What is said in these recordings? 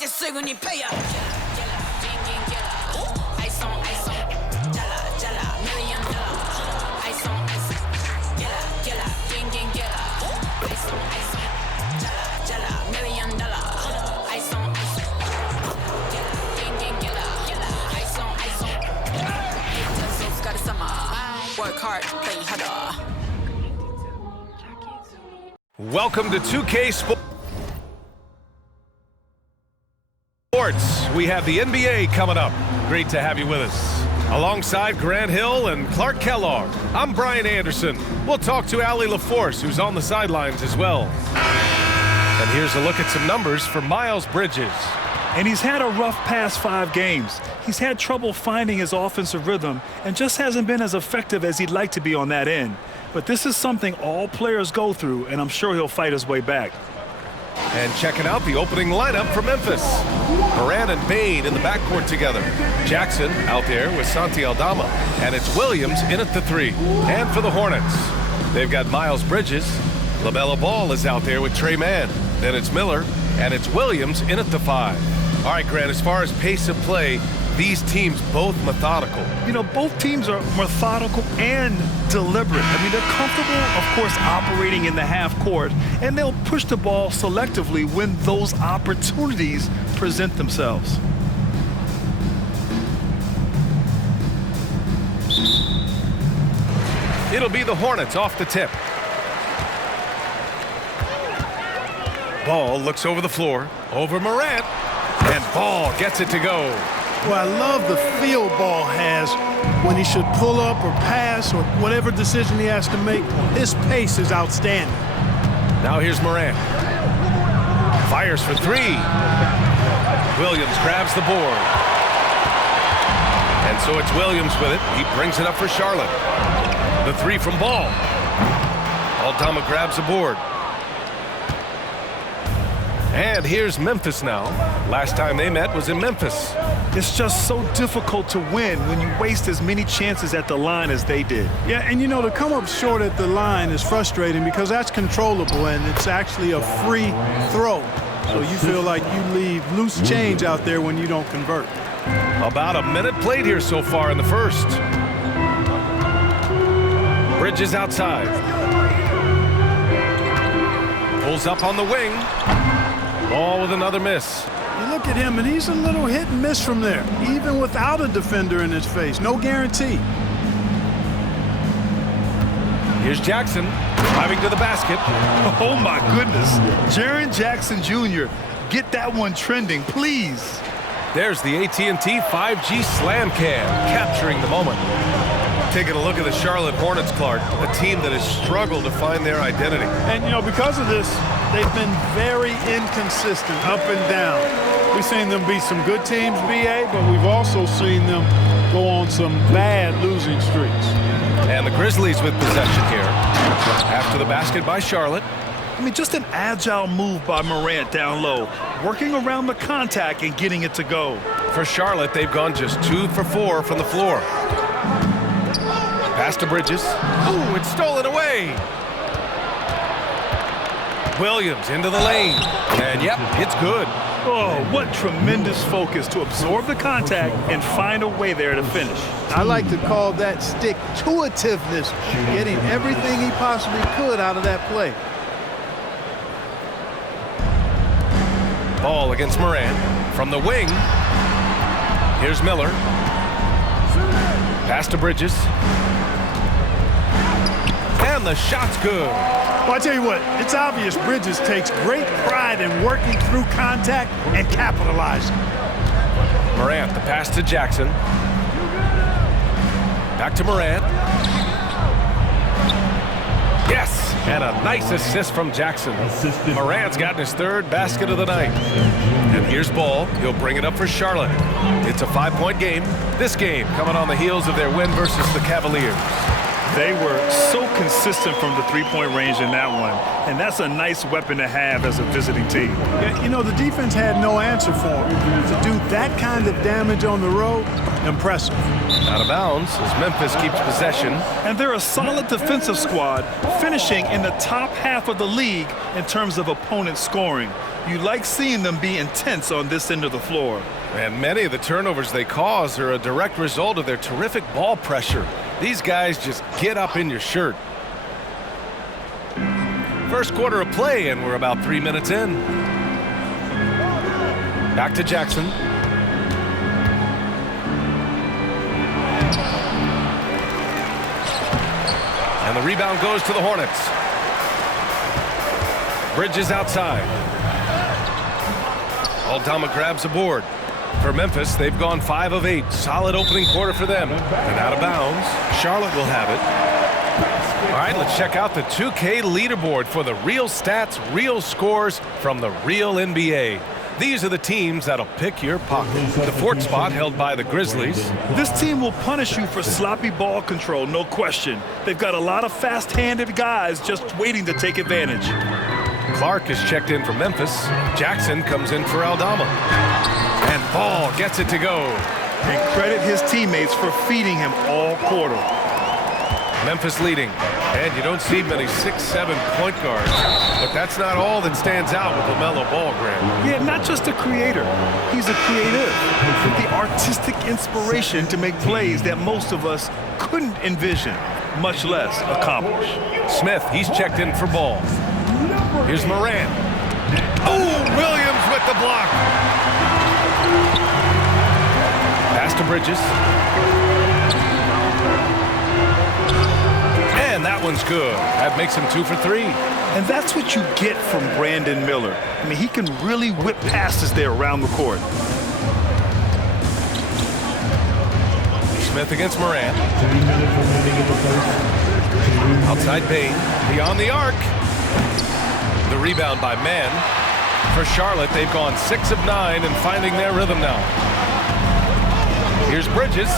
때 수근이 패야. Ice on, jala, million dollar. Ice on, gala, Ice on, jala, million dollar. Ice on, gala, Ice on. Get yourself got a summer. Work hard, play harder. Welcome to 2K Sports. We have the NBA coming up. Great to have you with us. Alongside Grant Hill and Clark Kellogg, I'm Brian Anderson. We'll talk to Allie LaForce, who's on the sidelines as well. And here's a look at some numbers for Miles Bridges. And he's had a rough past 5 games. He's had trouble finding his offensive rhythm and just hasn't been as effective as he'd like to be on that end. But this is something all players go through, and I'm sure he'll fight his way back. And checking out the opening lineup for Memphis. Morant and Bane in the backcourt together. Jackson out there with Santi Aldama. And it's Williams in at the 3. And for the Hornets, they've got Miles Bridges. LaMelo Ball is out there with Trey Mann. Then it's Miller, and it's Williams in at the 5. All right, Grant, as far as pace of play, these teams both methodical. You know, both teams are methodical and deliberate. I mean, they're comfortable, of course, operating in the half court, and they'll push the ball selectively when those opportunities present themselves. It'll be the Hornets off the tip. Ball looks over the floor, over Morant, and Ball gets it to go. Well, I love the feel Ball has when he should pull up or pass or whatever decision he has to make. His pace is outstanding. Now here's Morant. Fires for 3. Williams grabs the board. And so it's Williams with it. He brings it up for Charlotte. The 3 from Ball. Aldama grabs the board. And here's Memphis now. Last time they met was in Memphis. It's just so difficult to win when you waste as many chances at the line as they did. Yeah, and you know, to come up short at the line is frustrating because that's controllable and it's actually a free throw. So you feel like you leave loose change out there when you don't convert. About a minute played here so far in the first. Bridges outside. Pulls up on the wing. Ball with another miss. You look at him, and he's a little hit and miss from there, even without a defender in his face. No guarantee. Here's Jackson driving to the basket. Oh, my goodness. Jaren Jackson Jr., get that one trending, please. There's the AT&T 5G Slam Cam, capturing the moment. Taking a look at the Charlotte Hornets, Clark, a team that has struggled to find their identity. And, you know, because of this, they've been very inconsistent, up and down. We've seen them beat some good teams, BA, but we've also seen them go on some bad losing streaks. And the Grizzlies with possession here. After the basket by Charlotte. I mean, just an agile move by Morant down low, working around the contact and getting it to go. For Charlotte, they've gone just 2 for 4 from the floor. Pass to Bridges. Ooh, it's stolen away. Williams into the lane. And yep, it's good. Oh, what tremendous focus to absorb the contact and find a way there to finish. I like to call that stick-to-itiveness, getting everything he possibly could out of that play. Ball against Morant. From the wing. Here's Miller. Pass to Bridges. And the shot's good. Well, I tell you what, it's obvious Bridges takes great pride in working through contact and capitalizing. Morant, the pass to Jackson. Back to Morant. Yes, and a nice assist from Jackson. Morant's gotten his 3rd basket of the night. And here's Ball. He'll bring it up for Charlotte. It's a 5-point game. This game coming on the heels of their win versus the Cavaliers. They were so consistent from the three-point range in that one, and that's a nice weapon to have as a visiting team. Yeah, you know, the defense had no answer for him. To do that kind of damage on the road, impressive. Out of bounds as Memphis keeps possession. And they're a solid defensive squad, finishing in the top half of the league in terms of opponent scoring. You like seeing them be intense on this end of the floor. And many of the turnovers they cause are a direct result of their terrific ball pressure. These guys just get up in your shirt. First quarter of play, and we're about 3 minutes in. Back to Jackson. And the rebound goes to the Hornets. Bridges outside. Aldama grabs a board. For Memphis, they've gone 5 of 8. Solid opening quarter for them. And out of bounds, Charlotte will have it. All right, let's check out the 2K leaderboard for the real stats, real scores from the real NBA. These are the teams that'll pick your pocket. The 4th spot held by the Grizzlies. This team will punish you for sloppy ball control, no question. They've got a lot of fast-handed guys just waiting to take advantage. Clark is checked in for Memphis. Jackson comes in for Aldama. And Ball gets it to go. And credit his teammates for feeding him all quarter. Memphis leading. And you don't see many 6'7" point guards. But that's not all that stands out with LaMelo Ball, Graham. Yeah, not just a creator. He's a creative with the artistic inspiration to make plays that most of us couldn't envision, much less accomplish. Smith, he's checked in for Ball. Here's Morant. Oh, Williams with the block. Pass to Bridges. And that one's good. That makes him 2 for 3. And that's what you get from Brandon Miller. I mean, he can really whip passes there around the court. Smith against Morant. Outside Bane. Beyond the arc. The rebound by Mann. For Charlotte, they've gone 6 of 9 and finding their rhythm now. Here's Bridges.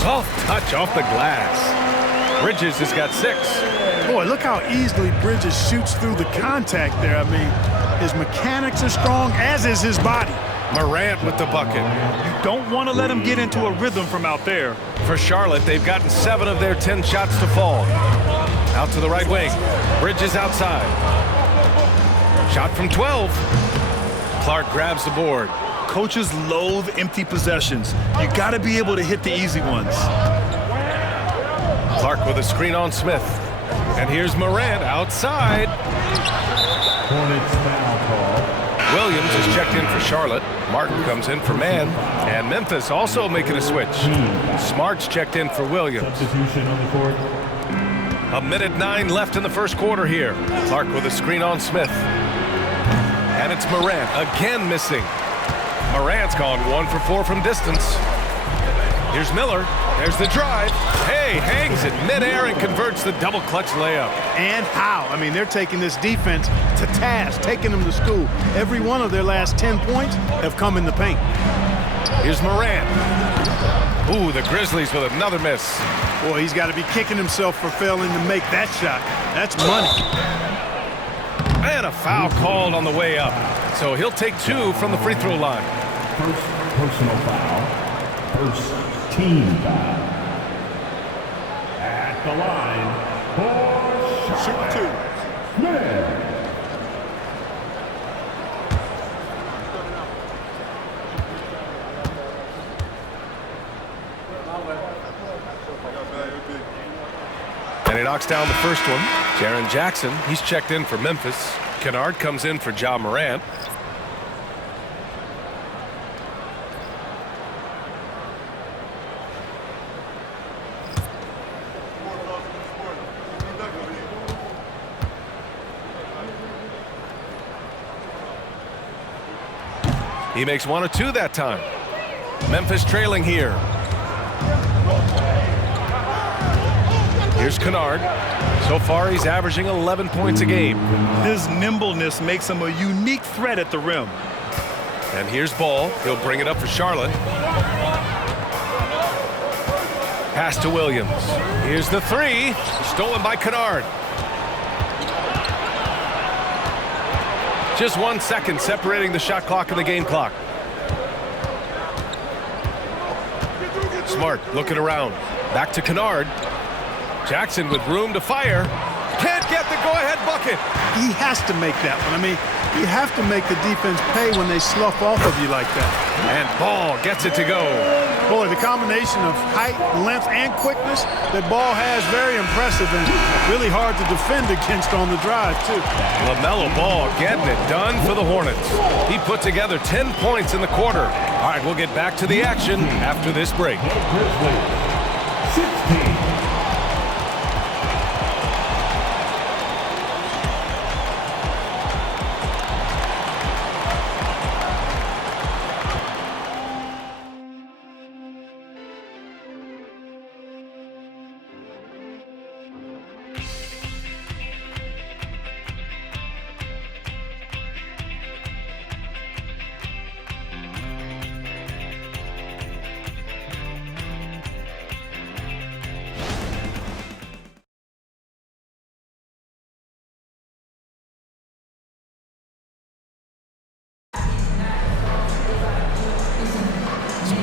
Soft touch off the glass. Bridges has got 6. Boy, look how easily Bridges shoots through the contact there. I mean, his mechanics are strong, as is his body. Morant with the bucket. You don't want to let him get into a rhythm from out there. For Charlotte, they've gotten 7 of their 10 shots to fall. Out to the right wing. Bridges outside. Shot from 12. Clark grabs the board. Coaches loathe empty possessions. You got to be able to hit the easy ones. Clark with a screen on Smith. And here's Morant outside. Hornets foul call. Williams is checked in for Charlotte. Martin comes in for Mann. And Memphis also making a switch. Smart's checked in for Williams. Substitution on the court. 1:09 left in the first quarter here. Clark with a screen on Smith. And it's Morant again missing. Morant's gone 1 for 4 from distance. Here's Miller. There's the drive. Hey, hangs it midair and converts the double clutch layup. And how? I mean, they're taking this defense to task, taking them to school. Every one of their last 10 points have come in the paint. Here's Morant. Ooh, the Grizzlies with another miss. Boy, he's got to be kicking himself for failing to make that shot. That's money. And a foul called on the way up. So he'll take 2 from the free throw line. First personal foul. First team foul. At the line for Shoot 2. Smith. And he knocks down the first one. Jaren Jackson, he's checked in for Memphis. Kennard comes in for Ja Morant. He makes 1 of 2 that time. Memphis trailing here. Here's Kennard. So far, he's averaging 11 points a game. His nimbleness makes him a unique threat at the rim. And here's Ball. He'll bring it up for Charlotte. Pass to Williams. Here's the 3. Stolen by Kennard. Just 1 second separating the shot clock and the game clock. Smart looking around. Back to Kennard. Jackson with room to fire. Can't get the go-ahead bucket. He has to make that one. I mean, You have to make the defense pay when they slough off of you like that. And Ball gets it to go. Boy, the combination of height, length, and quickness that Ball has, very impressive and really hard to defend against on the drive, too. LaMelo Ball getting it done for the Hornets. He put together 10 points in the quarter. All right, we'll get back to the action after this break. Grizzlies, 16.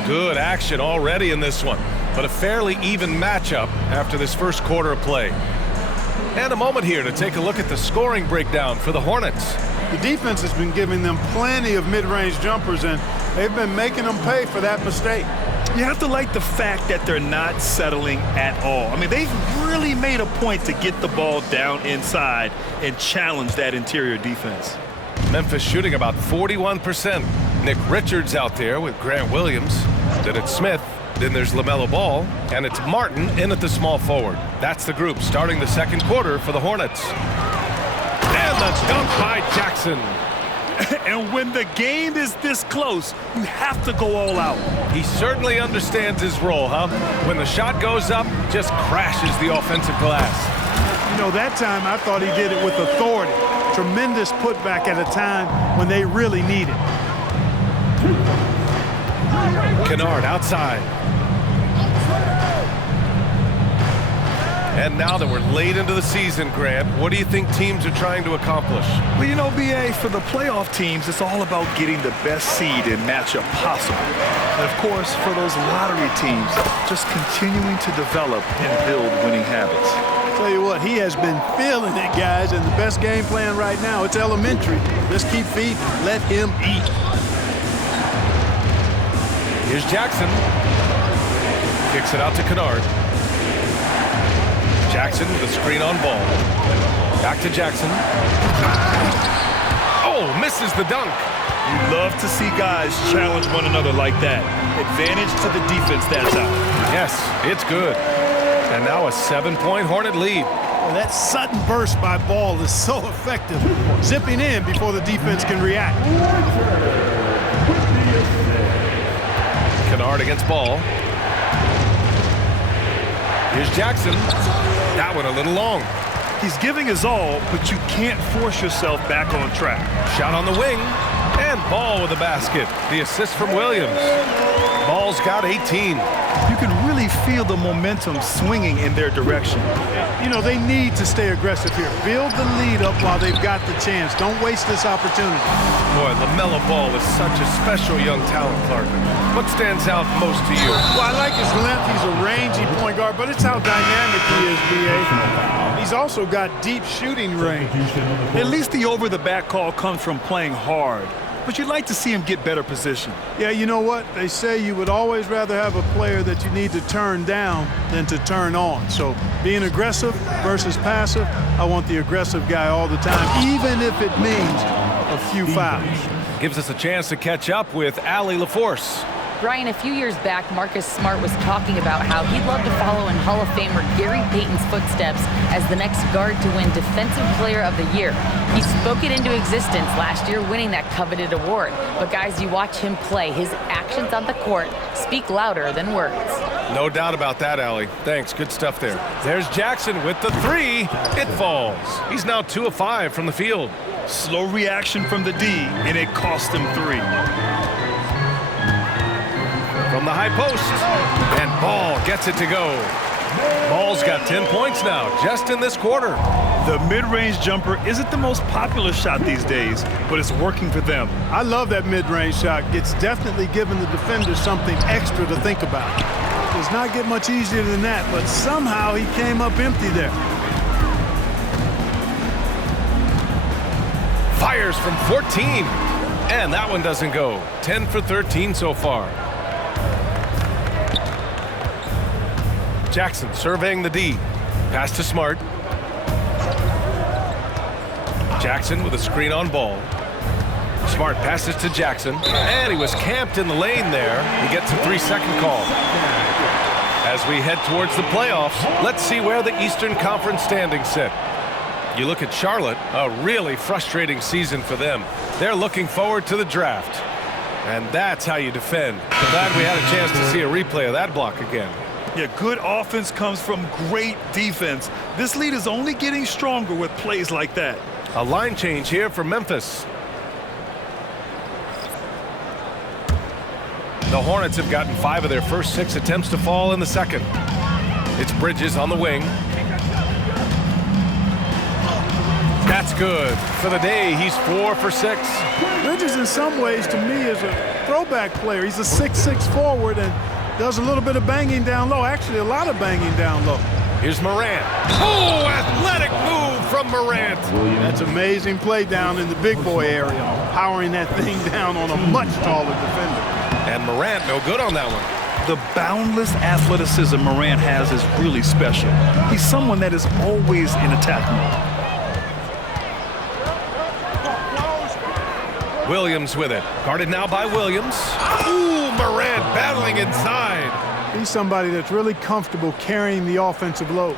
Good action already in this one, but a fairly even matchup after this first quarter of play. And a moment here to take a look at the scoring breakdown for the Hornets. The defense has been giving them plenty of mid-range jumpers, and they've been making them pay for that mistake. You have to like the fact that they're not settling at all. I mean, they've really made a point to get the ball down inside and challenge that interior defense. Memphis shooting about 41%. Nick Richards out there with Grant Williams. Then it's Smith. Then there's LaMelo Ball. And it's Martin in at the small forward. That's the group starting the second quarter for the Hornets. And the dunk by Jackson. And when the game is this close, you have to go all out. He certainly understands his role, huh? When the shot goes up, just crashes the offensive glass. You know, that time I thought he did it with authority. Tremendous putback at a time when they really need it. Kennard outside. And now that we're late into the season, Grant, what do you think teams are trying to accomplish? Well, you know, B.A., for the playoff teams, it's all about getting the best seed and matchup possible. And, of course, for those lottery teams, just continuing to develop and build winning habits. Tell you what, he has been feeling it, guys, and the best game plan right now, it's elementary. Just keep feeding, let him eat. Here's Jackson. Kicks it out to Kennard. Jackson with a screen on Ball. Back to Jackson. Oh, misses the dunk. You love to see guys challenge one another like that. Advantage to the defense that time. Yes, it's good. And now a 7-point Hornet lead. Well, that sudden burst by Ball is so effective. Zipping in before the defense can react. Kennard against Ball. Here's Jackson. That one a little long. He's giving his all, but you can't force yourself back on track. Shot on the wing. And Ball with a basket. The assist from Williams. Ball's got 18. You can really feel the momentum swinging in their direction. You know, they need to stay aggressive here. Build the lead up while they've got the chance. Don't waste this opportunity. Boy, LaMelo Ball is such a special young talent, Clark. What stands out most to you? Well, I like his length. He's a rangy point guard, but it's how dynamic he is, B.A. He's also got deep shooting range. At least the over-the-back call comes from playing hard. But you'd like to see him get better position. Yeah, you know what? They say you would always rather have a player that you need to turn down than to turn on. So being aggressive versus passive, I want the aggressive guy all the time, even if it means a few fouls. Gives us a chance to catch up with Allie LaForce. Brian, a few years back, Marcus Smart was talking about how he'd love to follow in Hall of Famer Gary Payton's footsteps as the next guard to win Defensive Player of the Year. He spoke it into existence last year, winning that coveted award. But guys, you watch him play, his actions on the court speak louder than words. No doubt about that, Allie. Thanks, good stuff there. There's Jackson with the three. It falls. He's now 2 of 5 from the field. Slow reaction from the D, and it cost him 3. From the high post, and Ball gets it to go. Ball's got 10 points now, just in this quarter. The mid-range jumper isn't the most popular shot these days, but it's working for them. I love that mid-range shot. It's definitely giving the defenders something extra to think about. It does not get much easier than that, but somehow he came up empty there. fires from 14. And that one doesn't go. 10 for 13 so far. Jackson surveying the D. Pass to Smart. Jackson with a screen on ball. Smart passes to Jackson. And he was camped in the lane there. He gets a 3-second call. As we head towards the playoffs, let's see where the Eastern Conference standings sit. You look at Charlotte, a really frustrating season for them. They're looking forward to the draft. And that's how you defend. Glad we had a chance to see a replay of that block again. Yeah, good offense comes from great defense. This lead is only getting stronger with plays like that. A line change here for Memphis. The Hornets have gotten 5 of their first 6 attempts to fall in the second. It's Bridges on the wing. That's good. For the day, he's 4 for 6. Bridges, in some ways, to me, is a throwback player. He's a 6'6" forward and does a little bit of banging down low. Actually, a lot of banging down low. Here's Morant. Oh, athletic move from Morant. That's amazing play down in the big boy area, powering that thing down on a much taller defender. And Morant no good on that one. The boundless athleticism Morant has is really special. He's someone that is always in attack mode. Williams with it. Guarded now by Williams. Ooh, Morant battling inside. He's somebody that's really comfortable carrying the offensive load.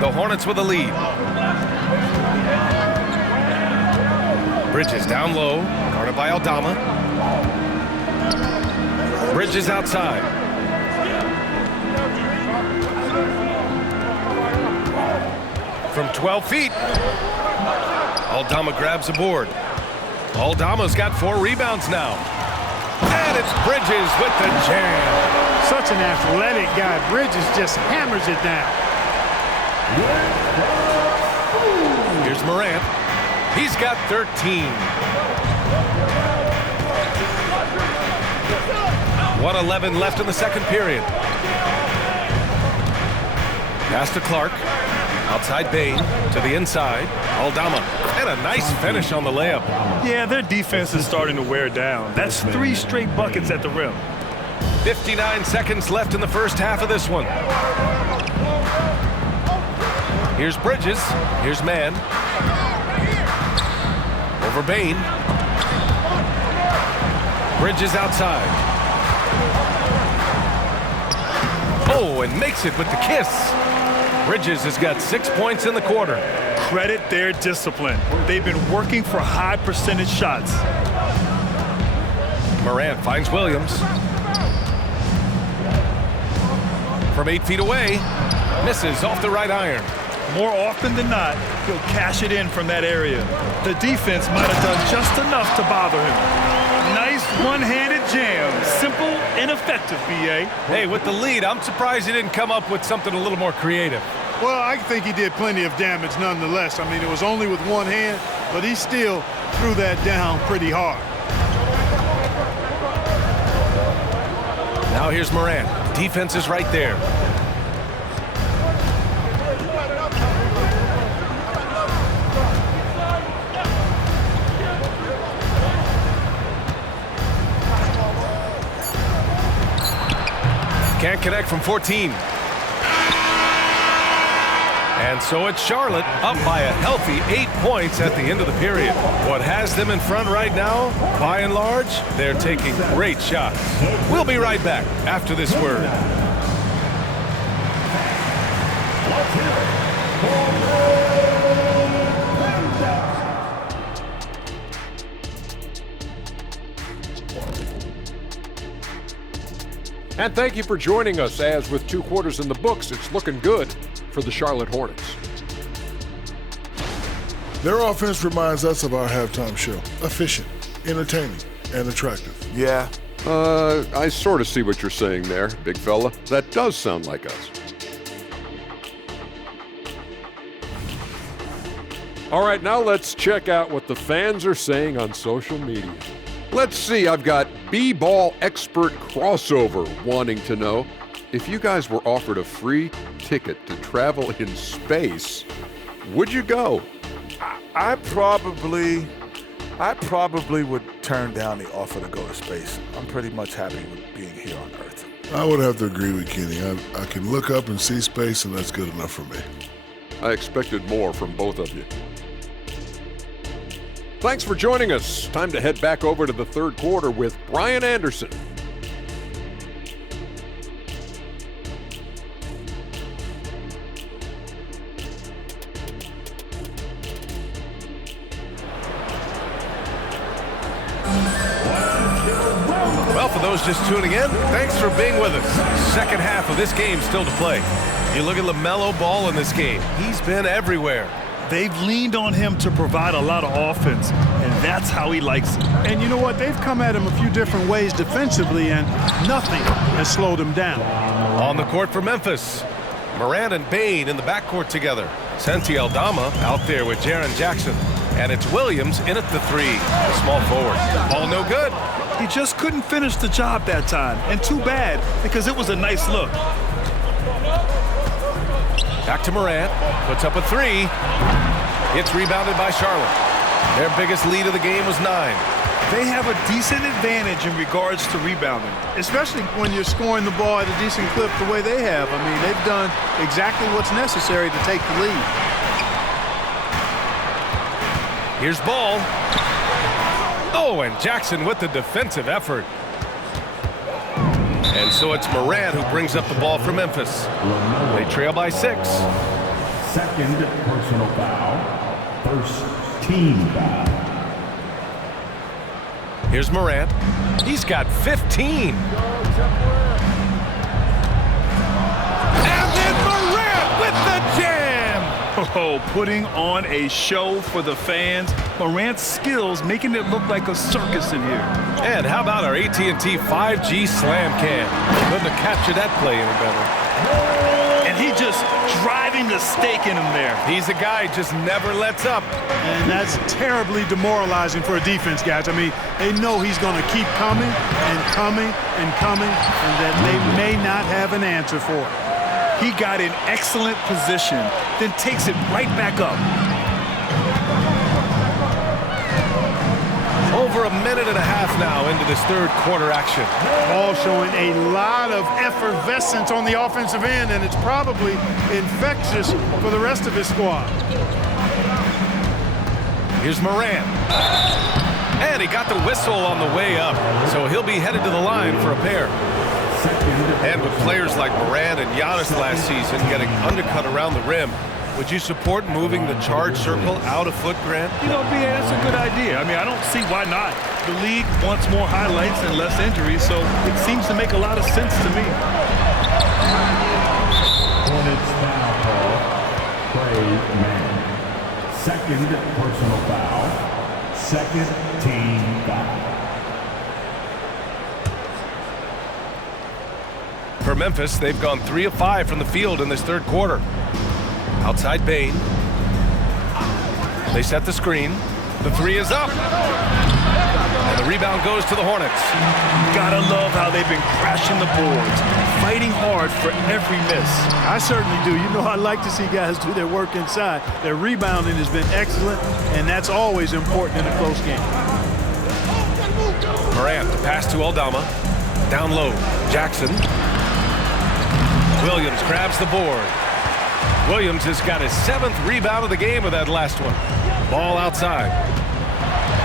The Hornets with a lead. Bridges down low. Guarded by Aldama. Bridges outside. From 12 feet. Aldama grabs a board. Aldama's got 4 rebounds now. And it's Bridges with the jam. Such an athletic guy. Bridges just hammers it down. Here's Morant. He's got 13. 1:11 left in the second period. Pass to Clark. Outside Bane to the inside. Aldama. And a nice finish on the layup. Yeah, their defense is starting to wear down. That's 3 straight buckets at the rim. 59 seconds left in the first half of this one. Here's Bridges. Here's Mann. Over Bane. Bridges outside. Oh, and makes it with the kiss. Bridges has got 6 points in the quarter. Credit their discipline. They've been working for high percentage shots. Morant finds Williams. From 8 feet away, misses off the right iron. More often than not, he'll cash it in from that area. The defense might have done just enough to bother him. Nice one-handed jam. Simple and effective, B.A. Hey, with the lead, I'm surprised he didn't come up with something a little more creative. Well, I think he did plenty of damage nonetheless. I mean, it was only with one hand, but he still threw that down pretty hard. Now here's Morant. Defense is right there. Can't connect from 14. And so it's Charlotte up by a healthy 8 points at the end of the period. What has them in front right now, by and large, they're taking great shots. We'll be right back after this word. And thank you for joining us, as with 2 quarters in the books, it's looking good for the Charlotte Hornets. Their offense reminds us of our halftime show. Efficient, entertaining, and attractive. Yeah. I sort of see what you're saying there, big fella. That does sound like us. All right, now let's check out what the fans are saying on social media. Let's see, I've got B-Ball Expert Crossover wanting to know, if you guys were offered a free ticket to travel in space, would you go? I probably I probably would turn down the offer to go to space. I'm pretty much happy with being here on Earth. I would have to agree with Kenny. I can look up and see space, and that's good enough for me. I expected more from both of you. Thanks for joining us. Time to head back over to the third quarter with Brian Anderson. Well, for those just tuning in, thanks for being with us. Second half of this game still to play. You look at LaMelo Ball in this game. He's been everywhere. They've leaned on him to provide a lot of offense, and that's how he likes it. And you know what? They've come at him a few different ways defensively, and nothing has slowed him down. On the court for Memphis, Morant and Bane in the backcourt together. Santi Aldama out there with Jaren Jackson. And it's Williams in at the three, the small forward. Ball no good. He just couldn't finish the job that time, and too bad, because it was a nice look. Back to Morant, puts up a three. It's rebounded by Charlotte. Their biggest lead of the game was 9. They have a decent advantage in regards to rebounding. Especially when you're scoring the ball at a decent clip the way they have. I mean, they've done exactly what's necessary to take the lead. Here's Ball. Oh, and Jackson with the defensive effort. And so it's Morant who brings up the ball for Memphis. They trail by 6. Second personal foul. First team foul. Here's Morant. He's got 15. And then Morant with the jam. Oh, putting on a show for the fans. Morant's skills making it look like a circus in here. And how about our AT&T 5G slam cam? Couldn't have captured that play any better. And he just driving the stake in him there. He's a guy who just never lets up. And that's terribly demoralizing for a defense, guys. I mean, they know he's going to keep coming and coming and coming, and that they may not have an answer for it. He got in excellent position, then takes it right back up. Over a minute and a half now into this third quarter action. Ball showing a lot of effervescence on the offensive end, and it's probably infectious for the rest of his squad. Here's Morant. And he got the whistle on the way up, so he'll be headed to the line for a pair. And with players like Morant and Giannis last season getting undercut around the rim, would you support moving the charge circle out a foot, Grant? You know, B.A., that's a good idea. I mean, I don't see why not. The league wants more highlights and less injuries, so it seems to make a lot of sense to me. Hornets foul call. Trey Mann. Second personal foul. Second team foul. For Memphis, they've gone 3 of 5 from the field in this third quarter. Outside Bane. They set the screen. The three is up. And the rebound goes to the Hornets. Gotta love how they've been crashing the boards, fighting hard for every miss. I certainly do. You know, I like to see guys do their work inside. Their rebounding has been excellent, and that's always important in a close game. Morant, the pass to Aldama. Down low, Jackson. Williams grabs the board. Williams has got his 7th rebound of the game with that last one. Ball outside.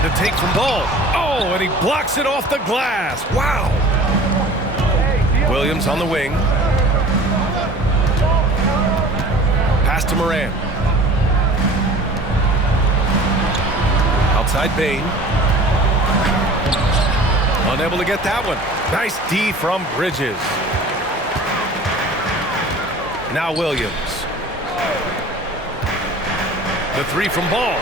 The take from Ball. Oh, and he blocks it off the glass. Wow. Williams on the wing. Pass to Morant. Outside Bane. Unable to get that one. Nice D from Bridges. Now Williams. The three from Ball.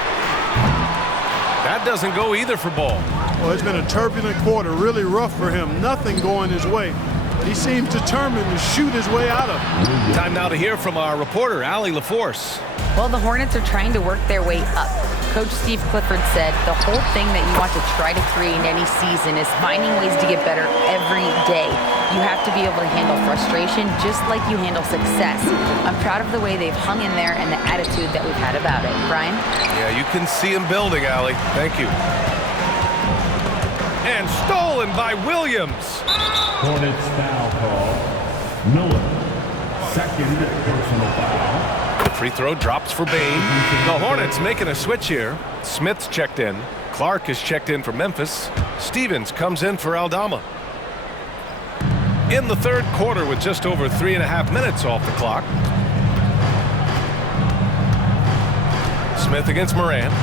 That doesn't go either for Ball. Well, it's been a turbulent quarter, really rough for him. Nothing going his way. But he seems determined to shoot his way out of it. Time now to hear from our reporter, Allie LaForce. Well, the Hornets are trying to work their way up. Coach Steve Clifford said the whole thing that you want to try to create in any season is finding ways to get better every day. You have to be able to handle frustration just like you handle success. I'm proud of the way they've hung in there and the attitude that we've had about it. Brian? Yeah, you can see him building, Allie. Thank you. And stolen by Williams. Hornets foul call. Miller. Second personal foul. The free throw drops for Bane. The Hornets making a switch here. Smith's checked in. Clark is checked in for Memphis. Stevens comes in for Aldama. In the third quarter with just over 3.5 minutes off the clock. Smith against Morant.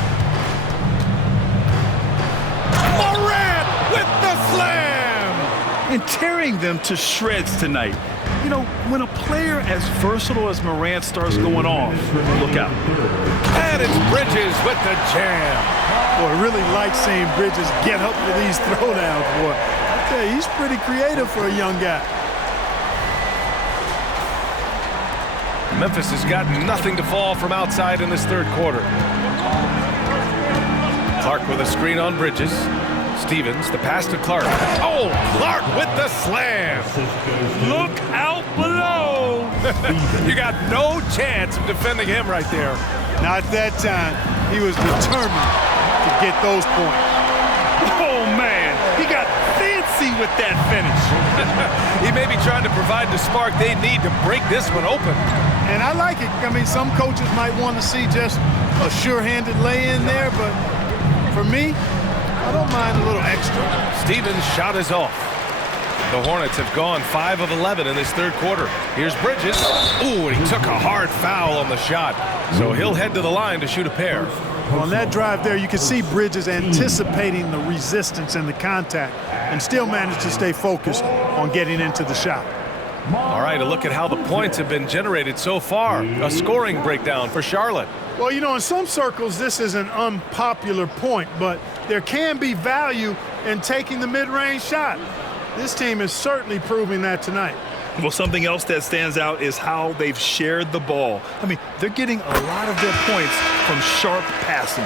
Morant with the slam! And tearing them to shreds tonight. You know, when a player as versatile as Morant starts going off, look out. And it's Bridges with the jam. Boy, I really like seeing Bridges get up for these throwdowns, boy. I tell you, he's pretty creative for a young guy. Memphis has got nothing to fall from outside in this third quarter. Clark with a screen on Bridges. Stevens, the pass to Clark. Oh, Clark with the slam. Look out below. You got no chance of defending him right there. Not that time. He was determined to get those points. Oh, man. He got fancy with that finish. He may be trying to provide the spark they need to break this one open. And I like it. I mean, some coaches might want to see just a sure-handed lay-in there, but for me, I don't mind a little extra. Stevens' shot is off. The Hornets have gone 5 of 11 in this third quarter. Here's Bridges. Ooh, and he took a hard foul on the shot. So he'll head to the line to shoot a pair. On that drive there, you can see Bridges anticipating the resistance and the contact and still managed to stay focused on getting into the shot. All right, a look at how the points have been generated so far. A scoring breakdown for Charlotte. Well, you know, in some circles, this is an unpopular point, but there can be value in taking the mid-range shot. This team is certainly proving that tonight. Well, something else that stands out is how they've shared the ball. I mean, they're getting a lot of their points from sharp passing.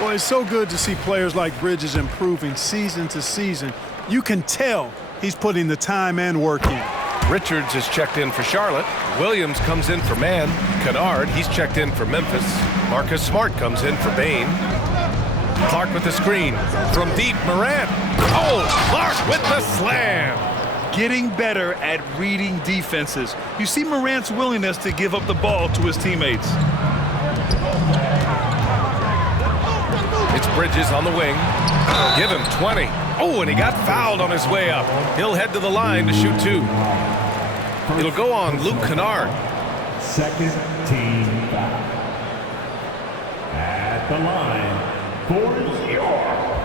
Well, it's so good to see players like Bridges improving season to season. You can tell he's putting the time and work in. Richards is checked in for Charlotte. Williams comes in for Mann. Kennard, he's checked in for Memphis. Marcus Smart comes in for Bane. Clark with the screen. From deep, Morant. Oh, Clark with the slam. Getting better at reading defenses. You see Morant's willingness to give up the ball to his teammates. It's Bridges on the wing. Give him 20. Oh, and he got fouled on his way up. He'll head to the line to shoot 2. It'll go on Luke Kennard. Second team foul. At the line for your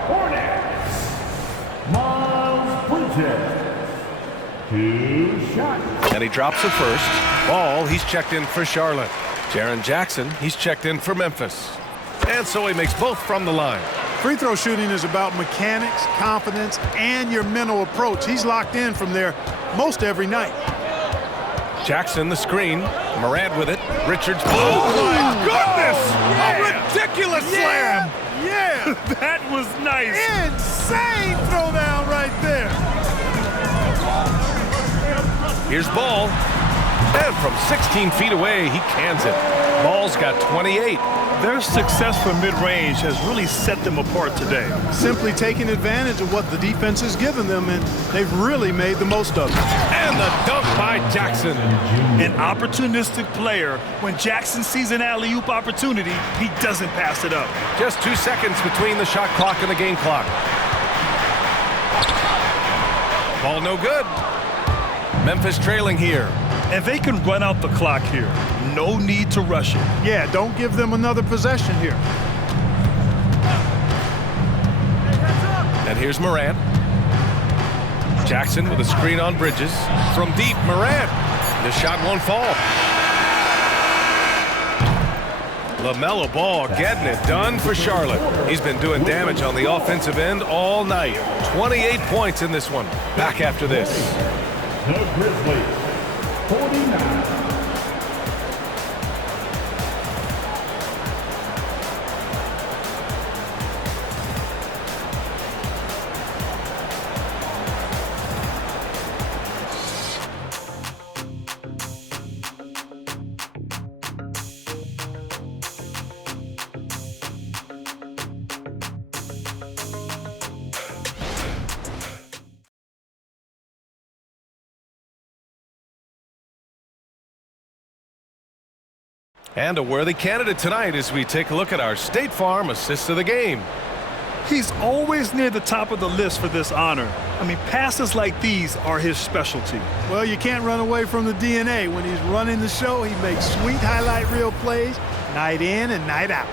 Hornets, Miles Bridges. 2 shots. And he drops the first. Ball, he's checked in for Charlotte. Jaren Jackson, he's checked in for Memphis. And so he makes both from the line. Free throw shooting is about mechanics, confidence, and your mental approach. He's locked in from there most every night. Jackson the screen. Morant with it. Richards. Oh, my goodness! A ridiculous slam! Yeah! That was nice. Insane throwdown right there. Here's Ball. And from 16 feet away, he cans it. Ball's got 28. Their success from mid-range has really set them apart today. Simply taking advantage of what the defense has given them, and they've really made the most of it. And the dunk by Jackson. An opportunistic player. When Jackson sees an alley-oop opportunity, he doesn't pass it up. Just 2 seconds between the shot clock and the game clock. Ball no good. Memphis trailing here. And they can run out the clock here. No need to rush it. Yeah, don't give them another possession here. And here's Morant. Jackson with a screen on Bridges. From deep, Morant. The shot won't fall. LaMelo Ball getting it done for Charlotte. He's been doing damage on the offensive end all night. 28 points in this one. Back after this. The Grizzlies, 49. And a worthy candidate tonight as we take a look at our State Farm Assist of the Game. He's always near the top of the list for this honor. I mean, passes like these are his specialty. Well, you can't run away from the DNA. When he's running the show, he makes sweet highlight reel plays night in and night out.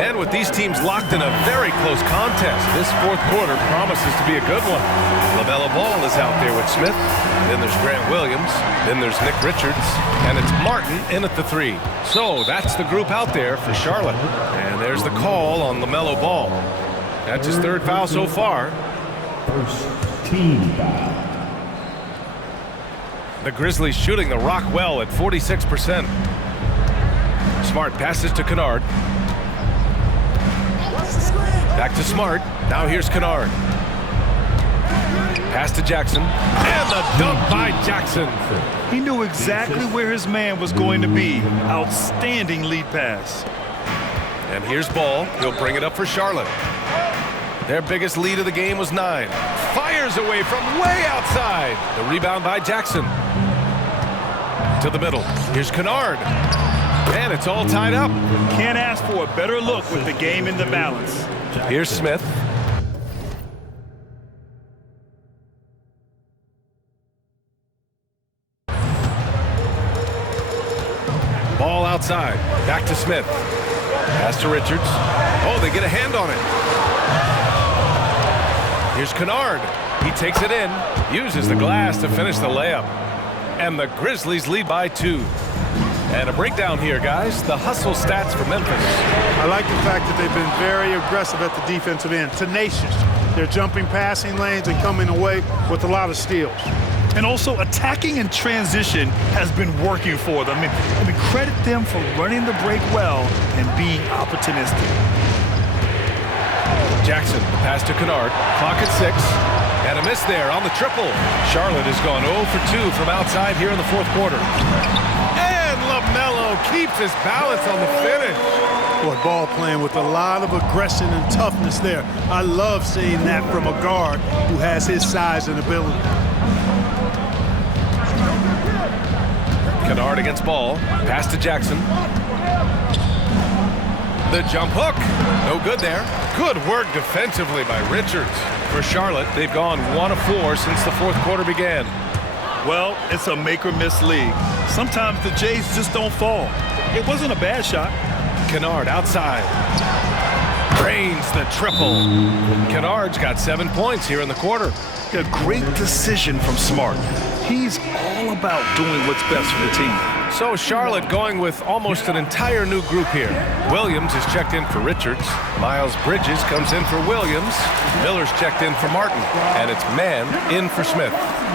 And with these teams locked in a very close contest, this fourth quarter promises to be a good one. LaMelo Ball is out there with Smith. Then there's Grant Williams. Then there's Nick Richards. And it's Martin in at the 3. So that's the group out there for Charlotte. And there's the call on LaMelo Ball. That's his third foul so far. First team foul. The Grizzlies shooting the rock well at 46%. Smart passes to Kennard. Back to Smart. Now here's Kennard. Pass to Jackson. And the dunk by Jackson. He knew exactly where his man was going to be. Outstanding lead pass. And here's Ball. He'll bring it up for Charlotte. Their biggest lead of the game was 9. Fires away from way outside. The rebound by Jackson. To the middle. Here's Kennard. And it's all tied up. Can't ask for a better look with the game in the balance. Here's Smith. Ball outside. Back to Smith. Pass to Richards. Oh, they get a hand on it. Here's Kennard. He takes it in. Uses the glass to finish the layup. And the Grizzlies lead by 2. And a breakdown here, guys. The hustle stats for Memphis. I like the fact that they've been very aggressive at the defensive end, tenacious. They're jumping passing lanes and coming away with a lot of steals. And also attacking in transition has been working for them. I mean, credit them for running the break well and being opportunistic. Jackson, pass to Kennard. Clock at 6. And a miss there on the triple. Charlotte has gone 0 for 2 from outside here in the fourth quarter. And LaMelo keeps his balance on the finish. Boy, Ball playing with a lot of aggression and toughness there. I love seeing that from a guard who has his size and ability. Kennard against Ball. Pass to Jackson. The jump hook. No good there. Good work defensively by Richards. For Charlotte, they've gone 1 of 4 since the fourth quarter began. Well, it's a make-or-miss league. Sometimes the Jays just don't fall. It wasn't a bad shot. Kennard outside. Drains the triple. Kennard's got 7 points here in the quarter. A great decision from Smart. He's all about doing what's best for the team. So Charlotte going with almost an entire new group here. Williams is checked in for Richards. Miles Bridges comes in for Williams. Miller's checked in for Martin. And it's Mann in for Smith.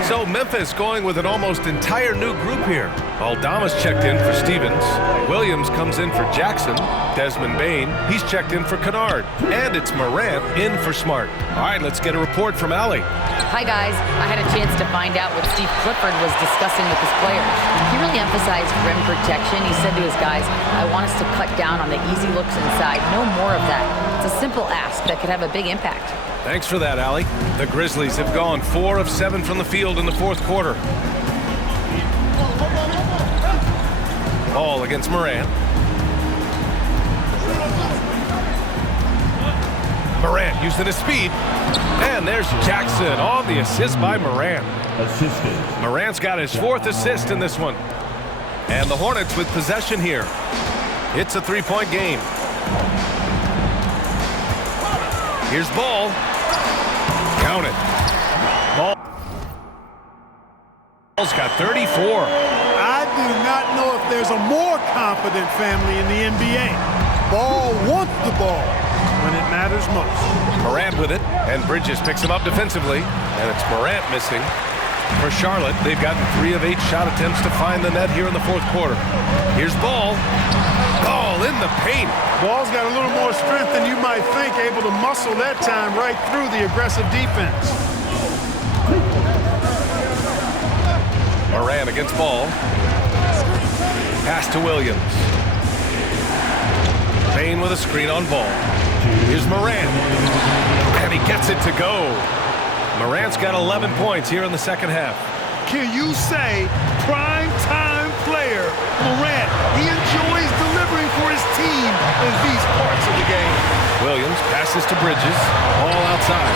So Memphis going with an almost entire new group here. Aldama's checked in for Stevens. Williams comes in for Jackson. Desmond Bain, he's checked in for Kennard. And it's Morant in for Smart. All right, let's get a report from Allie. Hi, guys. I had a chance to find out what Steve Clifford was discussing with his players. He really emphasized rim protection. He said to his guys, I want us to cut down on the easy looks inside. No more of that. It's a simple ask that could have a big impact. Thanks for that, Allie. The Grizzlies have gone 4 of 7 from the field in the fourth quarter. Ball against Morant. Morant using his speed. And there's Jackson on the assist by Morant. Assisted. Morant's got his 4th assist in this one. And the Hornets with possession here. It's a 3-point game. Here's Ball. Count it. Ball's got 34. I do not know if there's a more confident family in the NBA. Ball wants the ball when it matters most. Morant with it, and Bridges picks him up defensively, and it's Morant missing. For Charlotte, they've gotten 3 of 8 shot attempts to find the net here in the fourth quarter. Here's Ball. Ball in the paint. Ball's got a little more strength than you might think, able to muscle that time right through the aggressive defense. Morant against Ball. Pass to Williams. Bain with a screen on Ball. Here's Morant. And he gets it to go. Morant's got 11 points here in the second half. Can you say prime time player Morant? He enjoys delivering for his team in these parts of the game. Williams passes to Bridges, all outside.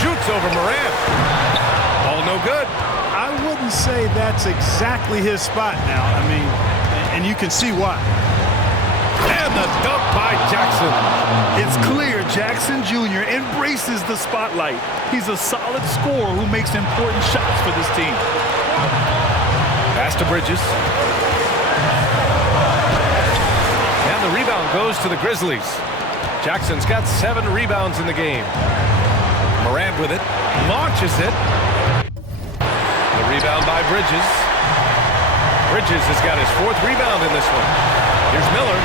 Shoots over Morant. All no good. I wouldn't say that's exactly his spot now. I mean, and you can see why. And the dunk by Jackson. It's clear Jackson Jr. embraces the spotlight. He's a solid scorer who makes important shots for this team. Pass to Bridges. And the rebound goes to the Grizzlies. Jackson's got 7 rebounds in the game. Morant with it. Launches it. The rebound by Bridges. Bridges has got his 4th rebound in this one. Here's Miller.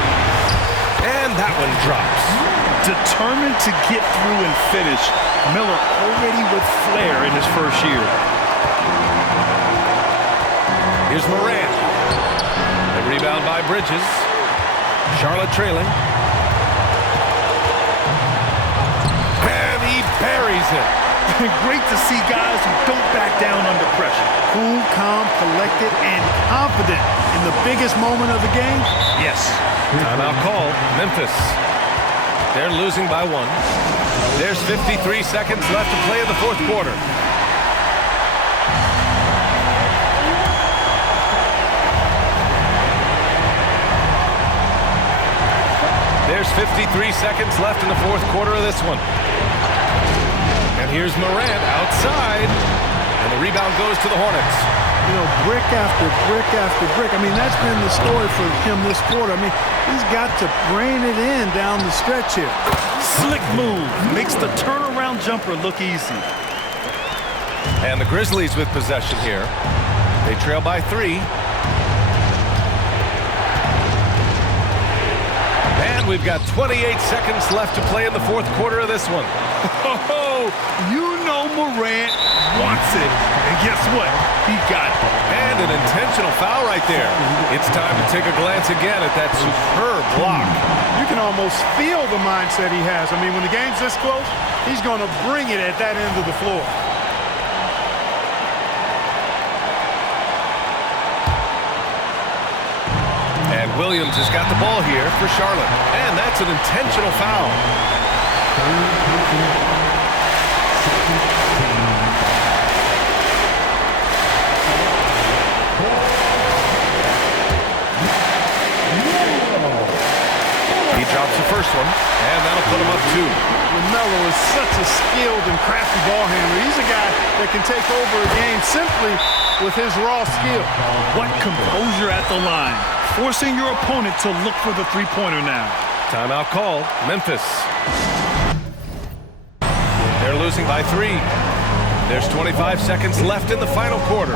And that one drops. Determined to get through and finish. Miller already with flair in his first year. Here's Morant. The rebound by Bridges. Charlotte trailing. And he buries it. Great to see guys who don't back down under pressure. Cool, calm, collected, and confident in the biggest moment of the game. Yes. Timeout call, Memphis. They're losing by 1. There's 53 seconds left to play in the 4th quarter. There's 53 seconds left in the 4th quarter of this one. And here's Morant outside. And the rebound goes to the Hornets. You know, brick after brick after brick. I mean, that's been the story for him this quarter. I mean, he's got to rein it in down the stretch here. Slick move. Makes the turnaround jumper look easy. And the Grizzlies with possession here. They trail by 3. And we've got 28 seconds left to play in the 4th quarter of this one. Oh, you know Morant wants it. And guess what? He got it. And an intentional foul right there. It's time to take a glance again at that superb block. You can almost feel the mindset he has. I mean, when the game's this close, he's going to bring it at that end of the floor. And Williams has got the ball here for Charlotte. And that's an intentional foul. He drops the first one, and that'll put him up 2. LaMelo is such a skilled and crafty ball handler. He's a guy that can take over a game simply with his raw skill. What composure at the line. Forcing your opponent to look for the three-pointer now. Timeout called, Memphis. They're losing by 3. There's 25 seconds left in the final quarter.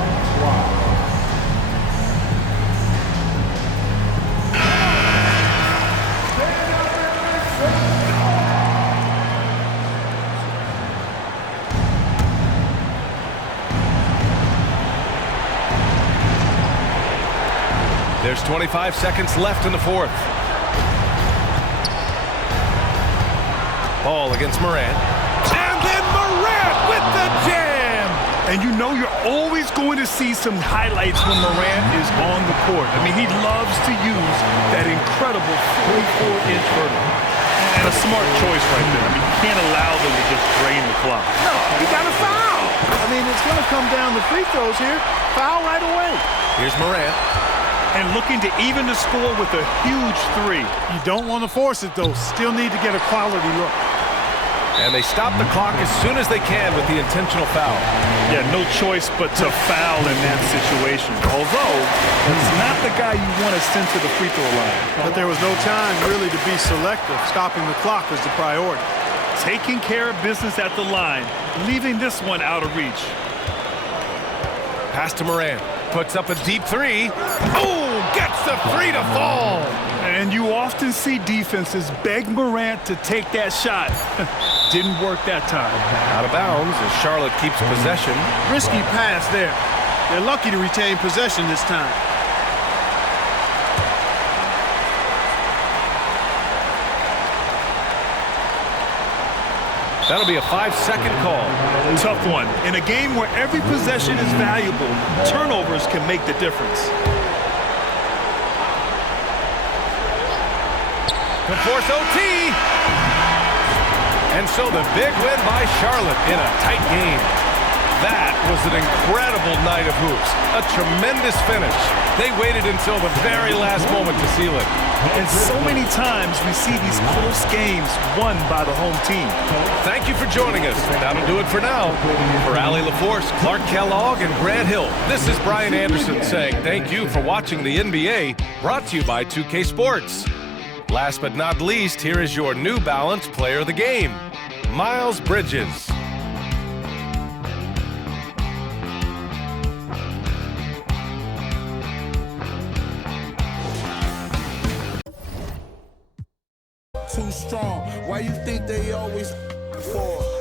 There's 25 seconds left in the 4th. Ball against Morant. And then Morant with the jam! And you know you're always going to see some highlights when Morant is on the court. I mean, he loves to use that incredible 44-inch vertical. And a smart choice right there. I mean, you can't allow them to just drain the clock. No, he got a foul. I mean, it's going to come down to free throws here. Foul right away. Here's Morant. And looking to even the score with a huge 3. You don't want to force it, though. Still need to get a quality look. And they stop the clock as soon as they can with the intentional foul. Yeah, no choice but to foul in that situation. Although, it's not the guy you want to send to the free throw line. But there was no time really to be selective. Stopping the clock was the priority. Taking care of business at the line, leaving this one out of reach. Pass to Morant. Puts up a deep 3. Oh, gets the 3 to fall. And you often see defenses beg Morant to take that shot. Didn't work that time. Out of bounds as Charlotte keeps possession. Risky pass there. They're lucky to retain possession this time. That'll be a 5-second call. Tough one. In a game where every possession is valuable, turnovers can make the difference. Could force OT. And so the big win by Charlotte in a tight game. That was an incredible night of hoops. A tremendous finish. They waited until the very last moment to seal it. And so many times we see these close games won by the home team. Thank you for joining us. That'll do it for now. For Allie LaForce, Clark Kellogg, and Grant Hill, this is Brian Anderson saying thank you for watching the NBA, brought to you by 2K Sports. Last but not least, here is your New Balance player of the game, Miles Bridges. Too strong. Why you think they always fall?